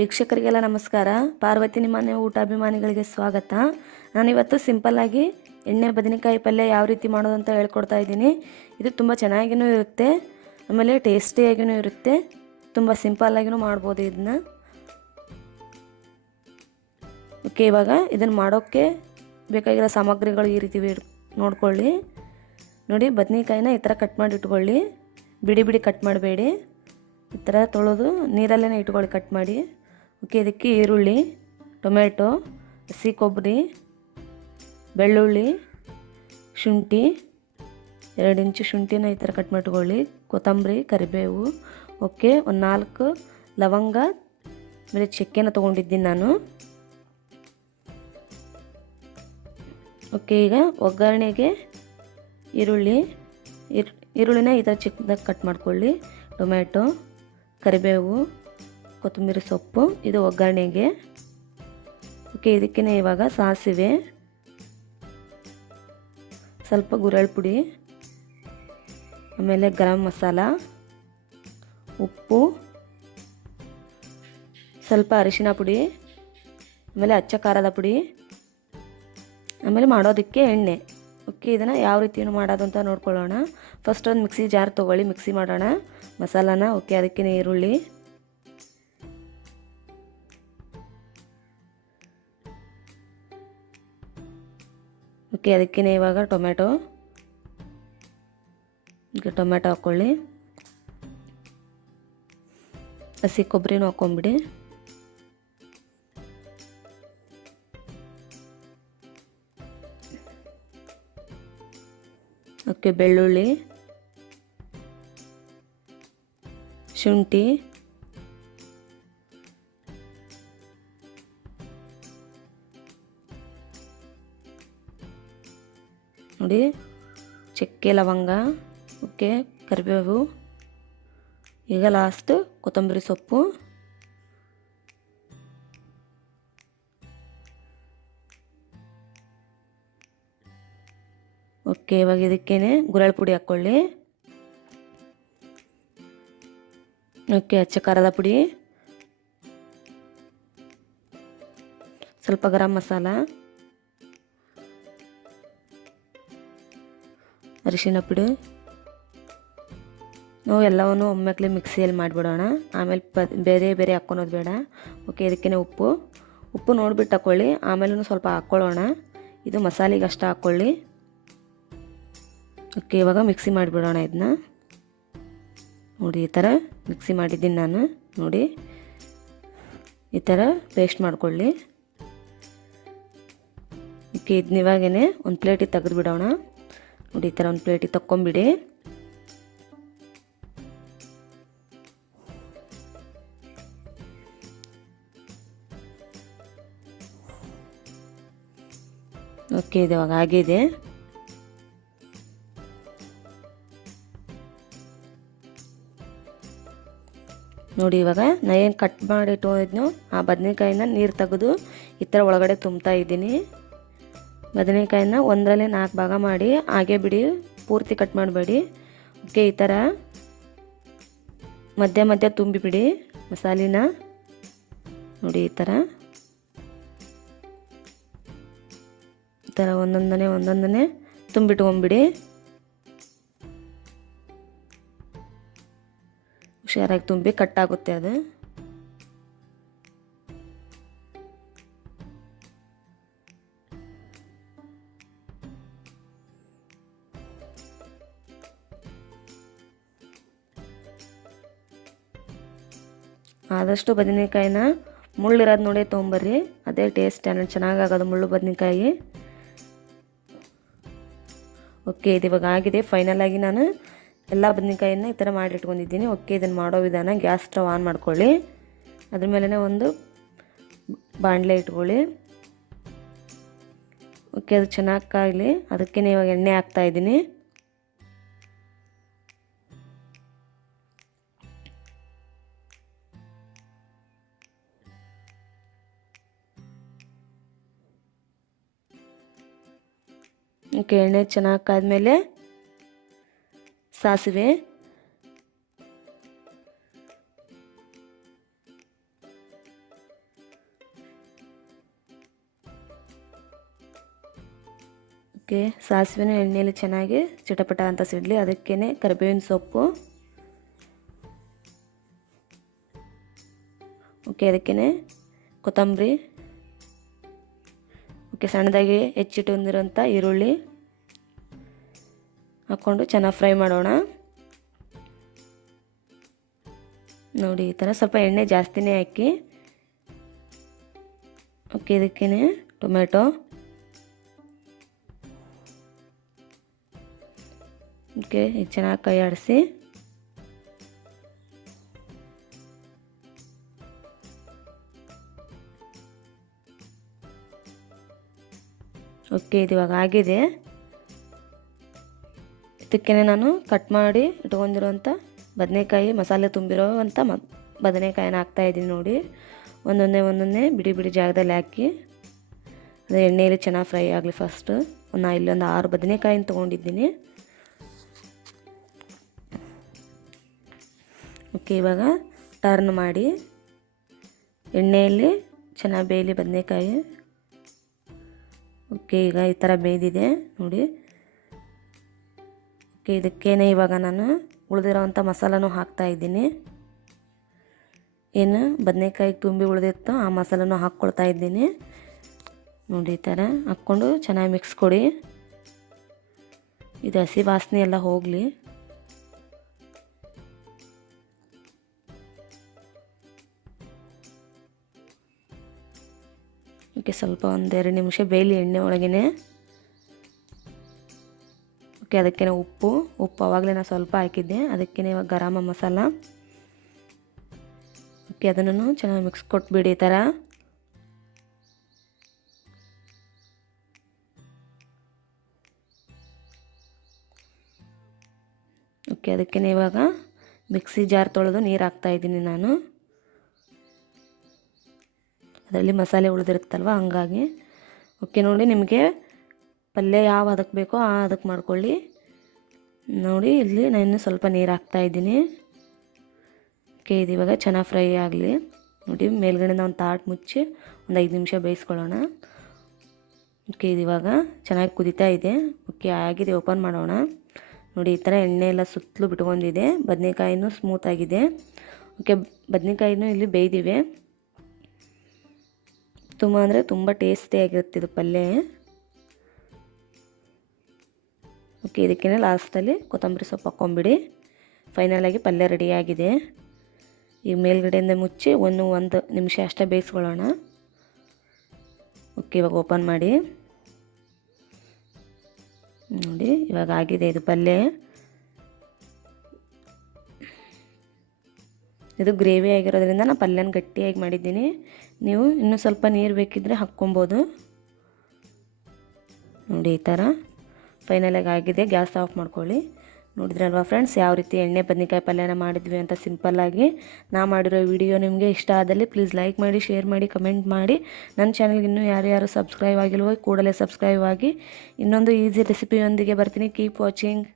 ವೀಕ್ಷಕರಿಗೆಲ್ಲ ನಮಸ್ಕಾರ. ಪಾರ್ವತಿ ನಿಮ್ಮನೆ ಊಟ ಅಭಿಮಾನಿಗಳಿಗೆ ಸ್ವಾಗತ. ನಾನಿವತ್ತು ಸಿಂಪಲ್ಲಾಗಿ ಎಣ್ಣೆ ಬದನೆಕಾಯಿ ಪಲ್ಯ ಯಾವ ರೀತಿ ಮಾಡೋದು ಅಂತ ಹೇಳ್ಕೊಡ್ತಾ ಇದ್ದೀನಿ. ಇದು ತುಂಬ ಚೆನ್ನಾಗಿಯೂ ಇರುತ್ತೆ, ಆಮೇಲೆ ಟೇಸ್ಟಿಯಾಗಿಯೂ ಇರುತ್ತೆ. ತುಂಬ ಸಿಂಪಲ್ಲಾಗಿಯೂ ಮಾಡ್ಬೋದು ಇದನ್ನ. ಓಕೆ, ಇವಾಗ ಇದನ್ನು ಮಾಡೋಕ್ಕೆ ಬೇಕಾಗಿರೋ ಸಾಮಗ್ರಿಗಳು ಈ ರೀತಿ ನೋಡ್ಕೊಳ್ಳಿ. ನೋಡಿ, ಬದನೆಕಾಯಿನ ಈ ಥರ ಕಟ್ ಮಾಡಿ ಇಟ್ಕೊಳ್ಳಿ. ಬಿಡಿ ಬಿಡಿ ಕಟ್ ಮಾಡಬೇಡಿ, ಈ ಥರ ತೊಳೆದು ನೀರಲ್ಲೇ ಇಟ್ಕೊಳ್ಳಿ ಕಟ್ ಮಾಡಿ. ಓಕೆ, ಇದಕ್ಕೆ ಈರುಳ್ಳಿ, ಟೊಮೆಟೊ, ಹಸಿ ಕೊಬ್ಬರಿ, ಬೆಳ್ಳುಳ್ಳಿ, ಶುಂಠಿ, 2 ಇಂಚು ಶುಂಠಿನ ಈ ಥರ ಕಟ್ ಮಾಡಿಟ್ಕೊಳ್ಳಿ. ಕೊತ್ತಂಬರಿ, ಕರಿಬೇವು, ಓಕೆ, ಒಂದು 4 ಲವಂಗ, ಆಮೇಲೆ ಚಕ್ಕೆನ ತೊಗೊಂಡಿದ್ದೀನಿ ನಾನು. ಓಕೆ, ಈಗ ಒಗ್ಗರಣೆಗೆ ಈರುಳ್ಳಿನ ಈ ಥರ ಚಿಕ್ಕದಾಗಿ ಕಟ್ ಮಾಡ್ಕೊಳ್ಳಿ. ಟೊಮೆಟೊ, ಕರಿಬೇವು, ಕೊತ್ತಂಬರಿ ಸೊಪ್ಪು, ಇದು ಒಗ್ಗರಣೆಗೆ. ಓಕೆ, ಇದಕ್ಕೇ ಇವಾಗ ಸಾಸಿವೆ, ಸ್ವಲ್ಪ ಗುರೆಳ್ ಪುಡಿ, ಆಮೇಲೆ ಗರಂ ಮಸಾಲ, ಉಪ್ಪು, ಸ್ವಲ್ಪ ಅರಿಶಿನ ಪುಡಿ, ಆಮೇಲೆ ಅಚ್ಚ ಖಾರದ ಪುಡಿ, ಆಮೇಲೆ ಮಾಡೋದಕ್ಕೆ ಎಣ್ಣೆ. ಓಕೆ, ಇದನ್ನು ಯಾವ ರೀತಿಯೂ ಮಾಡೋದು ಅಂತ ನೋಡ್ಕೊಳ್ಳೋಣ. ಫಸ್ಟ್ ಒಂದು ಮಿಕ್ಸಿ ಜಾರ್ ತೊಗೊಳ್ಳಿ, ಮಿಕ್ಸಿ ಮಾಡೋಣ ಮಸಾಲಾನ. ಓಕೆ, ಅದಕ್ಕೆ ಈರುಳ್ಳಿ, ಓಕೆ, ಅದಕ್ಕೆ ಇವಾಗ ಟೊಮೆಟೊ ಹಾಕ್ಕೊಳ್ಳಿ. ಹಸಿ ಕೊಬ್ಬರಿನೂ ಹಾಕ್ಕೊಂಬಿಡಿ. ಓಕೆ, ಬೆಳ್ಳುಳ್ಳಿ, ಶುಂಠಿ, ನೋಡಿ, ಚಕ್ಕೆ, ಲವಂಗ, ಓಕೆ, ಕರಿಬೇವು, ಈಗ ಲಾಸ್ಟ್ ಕೊತ್ತಂಬರಿ ಸೊಪ್ಪು. ಓಕೆ, ಇವಾಗ ಇದಕ್ಕೇನೆ ಗುರೆಳ್ ಪುಡಿ ಹಾಕ್ಕೊಳ್ಳಿ. ಓಕೆ, ಅಚ್ಚ ಖಾರದ ಪುಡಿ, ಸ್ವಲ್ಪ ಗರಂ ಮಸಾಲ, ಅರಿಶಿನ ಪುಡಿ. ನಾವು ಎಲ್ಲವನ್ನು ಒಮ್ಮೆಕ್ಲೆ ಮಿಕ್ಸಿಯಲ್ಲಿ ಮಾಡಿಬಿಡೋಣ, ಆಮೇಲೆ ಬೇರೆ ಬೇರೆ ಹಾಕ್ಕೊಳೋದು ಬೇಡ. ಓಕೆ, ಇದಕ್ಕೇ ಉಪ್ಪು ನೋಡಿಬಿಟ್ಟು ಹಾಕ್ಕೊಳ್ಳಿ, ಆಮೇಲೂ ಸ್ವಲ್ಪ ಹಾಕ್ಕೊಳ್ಳೋಣ. ಇದು ಮಸಾಲೆಗೆ ಅಷ್ಟು ಹಾಕ್ಕೊಳ್ಳಿ. ಓಕೆ, ಇವಾಗ ಮಿಕ್ಸಿ ಮಾಡಿಬಿಡೋಣ ಇದನ್ನ. ನೋಡಿ, ಈ ಥರ ಮಿಕ್ಸಿ ಮಾಡಿದ್ದೀನಿ ನಾನು. ನೋಡಿ, ಈ ಥರ ಪೇಸ್ಟ್ ಮಾಡ್ಕೊಳ್ಳಿ. ಓಕೆ, ಇದನ್ನ ಇವಾಗೇ ಒಂದು ಪ್ಲೇಟಿಗೆ ತೆಗೆದುಬಿಡೋಣ. ನೋಡಿ, ಈ ಥರ ಒಂದು ಪ್ಲೇಟಿಗೆ ತಕ್ಕೊಂಬಿಡಿ. ಓಕೆ, ಇದು ಇವಾಗ ಆಗಿದೆ. ನೋಡಿ, ಇವಾಗ ನಾ ಏನು ಕಟ್ ಮಾಡಿ ಇಟ್ಕೊಂಡಿದ್ನೋ ಆ ಬದನೆಕಾಯಿನ ನೀರು ತೆಗೆದು ಈ ಥರ ಒಳಗಡೆ ತುಂಬ್ತಾ ಇದ್ದೀನಿ. ಬದನೆಕಾಯಿನ 1ರಲ್ಲಿ 4 ಭಾಗ ಮಾಡಿ ಹಾಗೆ ಬಿಡಿ, ಪೂರ್ತಿ ಕಟ್ ಮಾಡಬೇಡಿ. ಓಕೆ, ಈ ಥರ ಮಧ್ಯ ಮಧ್ಯ ತುಂಬಿಬಿಡಿ ಮಸಾಲಿನ. ನೋಡಿ, ಈ ಥರ ಒಂದೊಂದನೇ ತುಂಬಿಟ್ಕೊಂಬಿಡಿ. ಹುಷಾರಾಗಿ ತುಂಬಿ, ಕಟ್ಟಾಗುತ್ತೆ ಅದು. ಆದಷ್ಟು ಬದನೆಕಾಯಿನ ಮುಳ್ಳಿರೋದು ನೋಡಿ ತೊಗೊಂಬರ್ರಿ, ಅದೇ ಟೇಸ್ಟ್ ಚೆನ್ನಾಗಾಗೋದು ಮುಳ್ಳು ಬದನೆಕಾಯಿ. ಓಕೆ, ಇದು ಇವಾಗ ಆಗಿದೆ. ಫೈನಲ್ ಆಗಿ ನಾನು ಎಲ್ಲ ಬದನೆಕಾಯಿನ ಈ ಥರ ಮಾಡಿ ಇಟ್ಕೊಂಡಿದ್ದೀನಿ. ಓಕೆ, ಇದನ್ನು ಮಾಡೋ ವಿಧಾನ: ಗ್ಯಾಸ್ ಸ್ಟವ್ ಆನ್ ಮಾಡ್ಕೊಳ್ಳಿ, ಅದ್ರ ಮೇಲೇ ಒಂದು ಬಾಣಲೆ ಇಟ್ಕೊಳ್ಳಿ. ಓಕೆ, ಅದು ಚೆನ್ನಾಗಿ ಕಾಗಲಿ, ಅದಕ್ಕೆ ಇವಾಗ ಎಣ್ಣೆ ಹಾಕ್ತಾಯಿದ್ದೀನಿ. ಓಕೆ, ಎಣ್ಣೆ ಚೆನ್ನಾಗಿ ಕಾದ್ಮೇಲೆ ಸಾಸಿವೆ, ಓಕೆ, ಸಾಸಿವೆನೂ ಎಣ್ಣೆಯಲ್ಲಿ ಚೆನ್ನಾಗಿ ಚಿಟಪಟ ಅಂತ ಸಿಡಲಿ. ಅದಕ್ಕೇ ಕರಿಬೇವಿನ ಸೊಪ್ಪು. ಓಕೆ, ಅದಕ್ಕೇ ಕೊತ್ತಂಬರಿ. ಓಕೆ, ಸಣ್ಣದಾಗಿ ಹೆಚ್ಚಿಟ್ಟಿರುವಂಥ ಈರುಳ್ಳಿ ಹಾಕ್ಕೊಂಡು ಚೆನ್ನಾಗಿ ಫ್ರೈ ಮಾಡೋಣ. ನೋಡಿ ಈ ಥರ ಸ್ವಲ್ಪ ಎಣ್ಣೆ ಜಾಸ್ತಿನೇ ಹಾಕಿ. ಓಕೆ, ಇದಕ್ಕೇ ಟೊಮೆಟೊ. ಓಕೆ, ಈಗ ಚೆನ್ನಾಗಿ ಕೈ ಆಡಿಸಿ. ಓಕೆ, ಇದು ಇವಾಗ ಆಗಿದೆ. ಇದಕ್ಕೇ ನಾನು ಕಟ್ ಮಾಡಿ ಇಟ್ಕೊಂಡಿರೋಂಥ ಬದನೆಕಾಯಿ, ಮಸಾಲೆ ತುಂಬಿರೋವಂಥ ಬದನೆಕಾಯಿನ ಹಾಕ್ತಾಯಿದ್ದೀನಿ. ನೋಡಿ, ಒಂದೊಂದೇ ಬಿಡಿ ಬಿಡಿ ಜಾಗದಲ್ಲಿ ಹಾಕಿ ಅದು ಎಣ್ಣೆಯಲ್ಲಿ ಚೆನ್ನಾಗಿ ಫ್ರೈ ಆಗಲಿ ಫಸ್ಟು. ನಾನು ಇಲ್ಲೊಂದು 6 ಬದನೆಕಾಯಿನ ತೊಗೊಂಡಿದ್ದೀನಿ. ಓಕೆ, ಇವಾಗ ಟರ್ನ್ ಮಾಡಿ ಎಣ್ಣೆಯಲ್ಲಿ ಚೆನ್ನಾಗಿ ಬೇಯಲಿ ಬದನೆಕಾಯಿ. ಓಕೆ, ಈಗ ಈ ಥರ ಬೇಯ್ದಿದೆ ನೋಡಿ. ಓಕೆ, ಇದಕ್ಕೇನೆ ಇವಾಗ ನಾನು ಉಳಿದಿರೋವಂಥ ಮಸಾಲನೂ ಹಾಕ್ತಾಯಿದ್ದೀನಿ. ಏನು ಬದನೆಕಾಯಿ ತುಂಬಿ ಉಳಿದಿತ್ತೋ ಆ ಮಸಾಲನೂ ಹಾಕ್ಕೊಳ್ತಾ ಇದ್ದೀನಿ. ನೋಡಿ, ಈ ಥರ ಹಾಕ್ಕೊಂಡು ಚೆನ್ನಾಗಿ ಮಿಕ್ಸ್ ಕೊಡಿ. ಇದು ಹಸಿ ವಾಸನೆ ಎಲ್ಲ ಹೋಗಲಿ. ಓಕೆ, ಸ್ವಲ್ಪ 1-2 ನಿಮಿಷ ಬೇಯಲಿ ಎಣ್ಣೆ ಒಳಗೇ. ಓಕೆ, ಅದಕ್ಕೇ ಉಪ್ಪು ಆವಾಗಲೇ ನಾನು ಸ್ವಲ್ಪ ಹಾಕಿದ್ದೆ. ಅದಕ್ಕೇ ಇವಾಗ ಗರಂ ಮಸಾಲ. ಓಕೆ, ಅದನ್ನು ಚೆನ್ನಾಗಿ ಮಿಕ್ಸ್ ಕೊಟ್ಬಿಡಿ ಈ ಥರ. ಓಕೆ, ಅದಕ್ಕೇ ಇವಾಗ ಮಿಕ್ಸಿ ಜಾರ್ ತೊಳೆದು ನೀರು ಹಾಕ್ತಾಯಿದ್ದೀನಿ ನಾನು. ಅದರಲ್ಲಿ ಮಸಾಲೆ ಉಳಿದಿರುತ್ತಲ್ವ, ಹಂಗಾಗಿ. ಓಕೆ, ನೋಡಿ, ನಿಮಗೆ ಪಲ್ಯ ಯಾವ ಹದಕ್ಕೆ ಬೇಕೋ ಆ ಹದಕ್ಕೆ ಮಾಡ್ಕೊಳ್ಳಿ. ನೋಡಿ, ಇಲ್ಲಿ ನಾನು ಇನ್ನೂ ಸ್ವಲ್ಪ ನೀರು ಹಾಕ್ತಾಯಿದ್ದೀನಿ. ಓಕೆ, ಇದು ಇವಾಗ ಚೆನ್ನಾಗಿ ಫ್ರೈ ಆಗಲಿ. ನೋಡಿ, ಮೇಲ್ಗಡೆಯಿಂದ ಒಂದು ತಾಟ್ ಮುಚ್ಚಿ ಒಂದು 5 ನಿಮಿಷ ಬೇಯಿಸ್ಕೊಳ್ಳೋಣ. ಓಕೆ, ಇದು ಇವಾಗ ಚೆನ್ನಾಗಿ ಕುದೀತಾ ಇದೆ. ಓಕೆ, ಆಗಿದೆ. ಓಪನ್ ಮಾಡೋಣ. ನೋಡಿ, ಈ ಥರ ಎಣ್ಣೆ ಎಲ್ಲ ಸುತ್ತಲೂ ಬಿಟ್ಕೊಂಡಿದೆ. ಬದನೆಕಾಯಿನೂ ಸ್ಮೂತಾಗಿದೆ. ಓಕೆ, ಬದನೆಕಾಯಿನೂ ಇಲ್ಲಿ ಬೇಯ್ದಿವೆ. ತುಂಬ ಅಂದರೆ ತುಂಬ ಟೇಸ್ಟಿಯಾಗಿರುತ್ತೆ ಇದು ಪಲ್ಯ. ಓಕೆ, ಇದಕ್ಕೇ ಲಾಸ್ಟಲ್ಲಿ ಕೊತ್ತಂಬರಿ ಸೊಪ್ಪು ಹಾಕ್ಕೊಂಬಿಡಿ. ಫೈನಲಾಗಿ ಪಲ್ಯ ರೆಡಿಯಾಗಿದೆ. ಈಗ ಮೇಲ್ಗಡೆಯಿಂದ ಮುಚ್ಚಿ ಒಂದು ನಿಮಿಷ ಅಷ್ಟೇ ಬೇಯಿಸ್ಕೊಳ್ಳೋಣ. ಓಕೆ, ಇವಾಗ ಓಪನ್ ಮಾಡಿ. ನೋಡಿ, ಇವಾಗ ಆಗಿದೆ ಇದು ಪಲ್ಯ. ಇದು ಗ್ರೇವಿ ಆಗಿರೋದ್ರಿಂದ ನಾನು ಪಲ್ಯನ ಗಟ್ಟಿಯಾಗಿ ಮಾಡಿದ್ದೀನಿ. ನೀವು ಇನ್ನೂ ಸ್ವಲ್ಪ ನೀರು ಬೇಕಿದ್ದರೆ ಹಾಕ್ಕೊಬೋದು. ನೋಡಿ, ಈ ಥರ ಫೈನಲಾಗಿ ಆಗಿದೆ. ಗ್ಯಾಸ್ ಆಫ್ ಮಾಡ್ಕೊಳ್ಳಿ. ನೋಡಿದ್ರಲ್ವಾ ಫ್ರೆಂಡ್ಸ್, ಯಾವ ರೀತಿ ಎಣ್ಣೆ ಬದನೆಕಾಯಿ ಪಲ್ಯನ ಮಾಡಿದ್ವಿ ಅಂತ ಸಿಂಪಲ್ಲಾಗಿ. ನಾ ಮಾಡಿರೋ ವಿಡಿಯೋ ನಿಮಗೆ ಇಷ್ಟ ಆದಲ್ಲಿ ಪ್ಲೀಸ್ ಲೈಕ್ ಮಾಡಿ, ಶೇರ್ ಮಾಡಿ, ಕಮೆಂಟ್ ಮಾಡಿ. ನನ್ನ ಚಾನಲ್ಗೆ ಇನ್ನೂ ಯಾರು ಸಬ್ಸ್ಕ್ರೈಬ್ ಆಗಿಲ್ವೋ ಕೂಡಲೇ ಸಬ್ಸ್ಕ್ರೈಬ್ ಆಗಿ. ಇನ್ನೊಂದು ಈಸಿ ರೆಸಿಪಿಯೊಂದಿಗೆ ಬರ್ತೀನಿ. Keep watching.